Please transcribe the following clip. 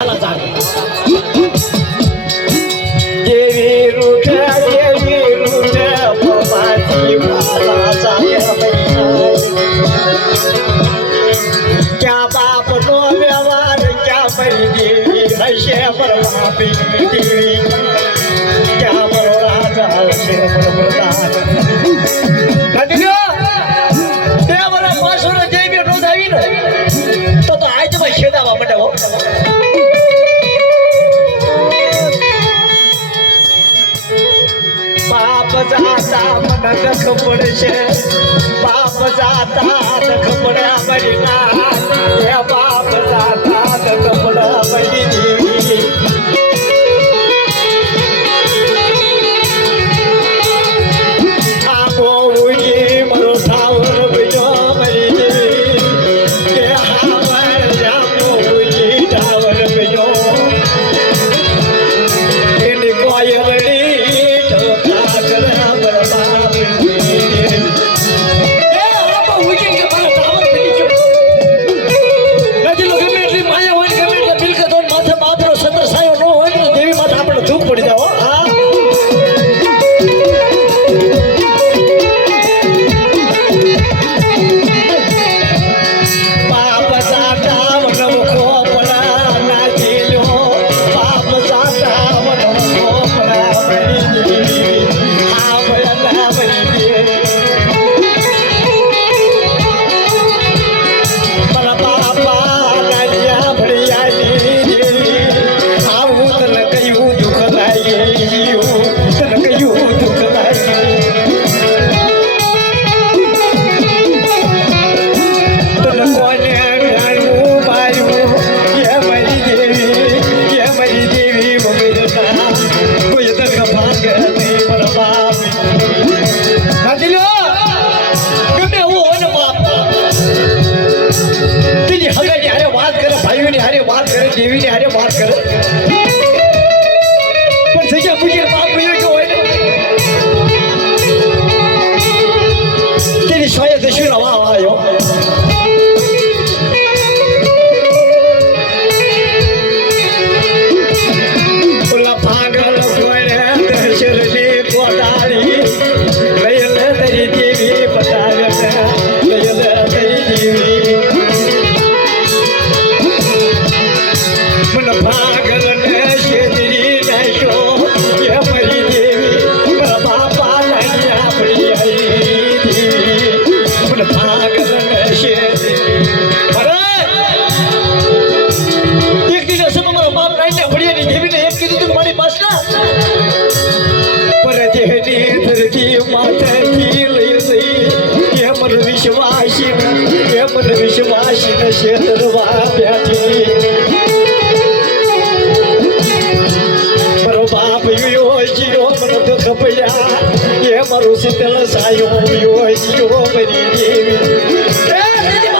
देवी रूठ पमाची माला क्या बाप नो व्यवहार क्या बड़ी देवी हशे परमापी देवी क्या बरो राजा हशे प्रधान देवाला पासून देवी नोंदावी ना तो आज पैसे दावा म्हणतो बाप जाता मन नख पडशे बाप जाता नख पडा बडिना या बाप जाता नख पडा बडिनी आगो उजी मरो ठावर बिजो बडिनी के हावर जामो उजी ठावर बिजो एनी कोयलडी देवी ने हरे बात कर पण सजा मुझे बाप मुझे जो है तेरी सोया दशु रवा आयो उला पागल कोने दशरली कोडाली लयले तेरी देवी बतागत लयले तेरी देवी मन पागल नशे तेरी नशो ये मरी देवी मेरा बापा नैया बड़ी आई देवी मन पागल नशे अरे एक दिन ऐसे मेरा बाप नैया बड़ी आई देवी ने एक दिन तुम्हारी पास ना पर देहनी धरती माता की लई ये मन विश्वासी न शेतरवा बैठी खपया ये मरु शीतल सायो यो जियो मरी देवी